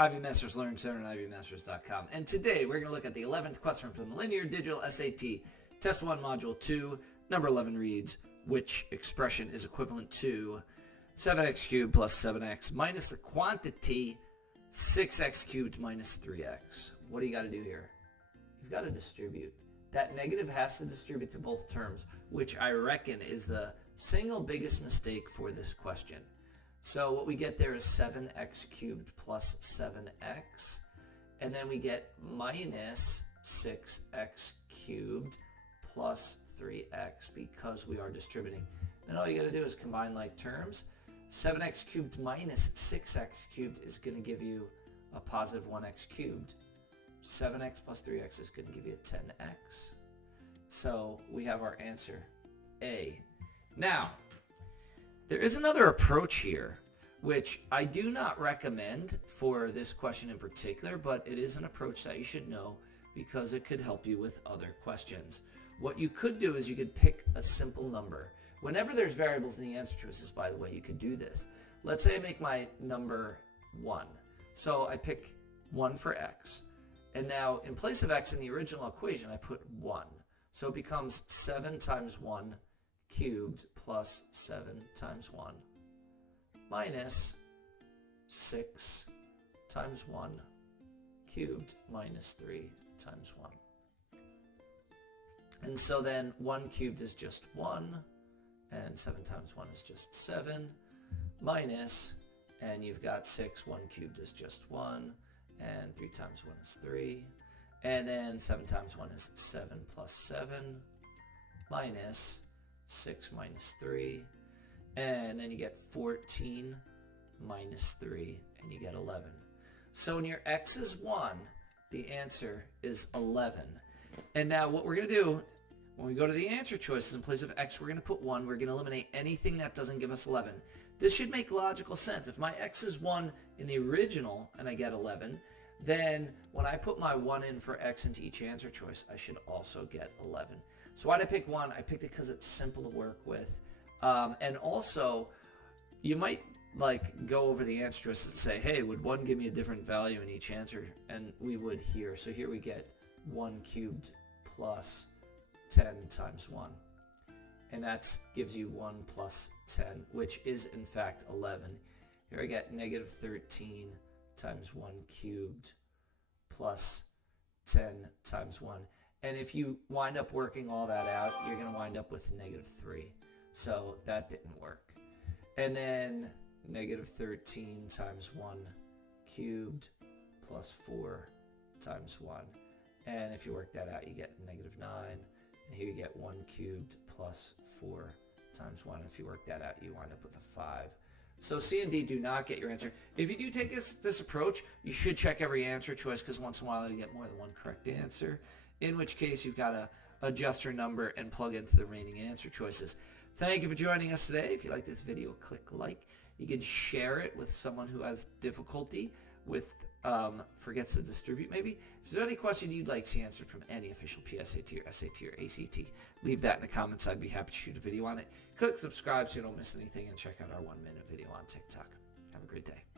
Ivy Masters Learning Center and ivymasters.com. And today we're going to look at the 11th question from the Linear Digital SAT, Test 1, Module 2. Number 11 reads, which expression is equivalent to 7x cubed plus 7x minus the quantity 6x cubed minus 3x? What do you got to do here? You've got to distribute. That negative has to distribute to both terms, which I reckon is the single biggest mistake for this question. So what we get there is 7x cubed plus 7x, and then we get minus 6x cubed plus 3x because we are distributing. Then all you got to do is combine like terms. 7x cubed minus 6x cubed is going to give you a positive 1x cubed. 7x plus 3x is going to give you a 10x. So we have our answer, A. Now, there is another approach here, which I do not recommend for this question in particular, but it is an approach that you should know because it could help you with other questions. What you could do is you could pick a simple number. Whenever there's variables in the answer choices, by the way, you could do this. Let's say I make my number 1. So I pick 1 for x. And now in place of x in the original equation, I put 1. So it becomes 7 times 1 cubed plus 7 times 1 minus 6 times 1 cubed minus 3 times 1. And so then 1 cubed is just 1, and 7 times 1 is just 7, minus, and you've got 6, 1 cubed is just 1, and 3 times 1 is 3, and then 7 times 1 is 7 plus 7, minus 6 minus 3, and then you get 14 minus 3, and you get 11. So when your x is 1, the answer is 11. And now what we're going to do, when we go to the answer choices, in place of x, we're going to put 1. We're going to eliminate anything that doesn't give us 11. This should make logical sense. If my x is 1 in the original and I get 11, then when I put my 1 in for x into each answer choice, I should also get 11. So why did I pick 1? I picked it because it's simple to work with. And also, you might go over the answer choices and say, hey, would 1 give me a different value in each answer? And we would here. So here we get 1 cubed plus 10 times 1. And that gives you 1 plus 10, which is in fact 11. Here I get negative 13 times 1 cubed plus 10 times 1. And if you wind up working all that out, you're going to wind up with negative 3. So that didn't work. And then negative 13 times 1 cubed plus 4 times 1. And if you work that out, you get negative 9. And here you get 1 cubed plus 4 times 1. If you work that out, you wind up with a 5. So C and D do not get your answer. If you do take this approach, you should check every answer choice because once in a while you get more than one correct answer, in which case you've got to adjust your number and plug into the remaining answer choices. Thank you for joining us today. If you like this video, click like. You can share it with someone who has difficulty with forgets to distribute maybe. If there's any question you'd like to see answered from any official PSAT or SAT or ACT, leave that in the comments. I'd be happy to shoot a video on it. Click subscribe so you don't miss anything and check out our 1-minute video on TikTok. Have a great day.